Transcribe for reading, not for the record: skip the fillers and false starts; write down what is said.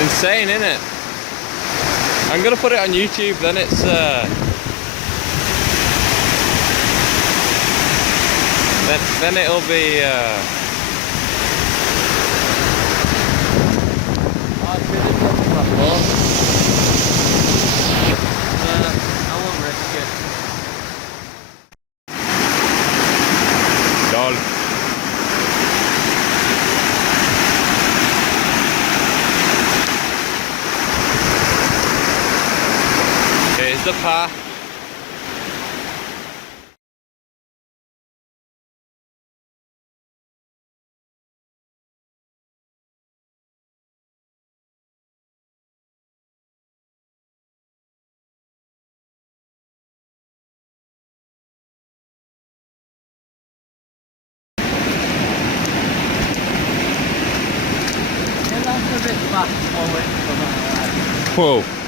Insane, isn't it? I'm gonna put it on YouTube, then it's then it'll be I won't risk it. Lol. Here's the path. A bit back forward from Whoa.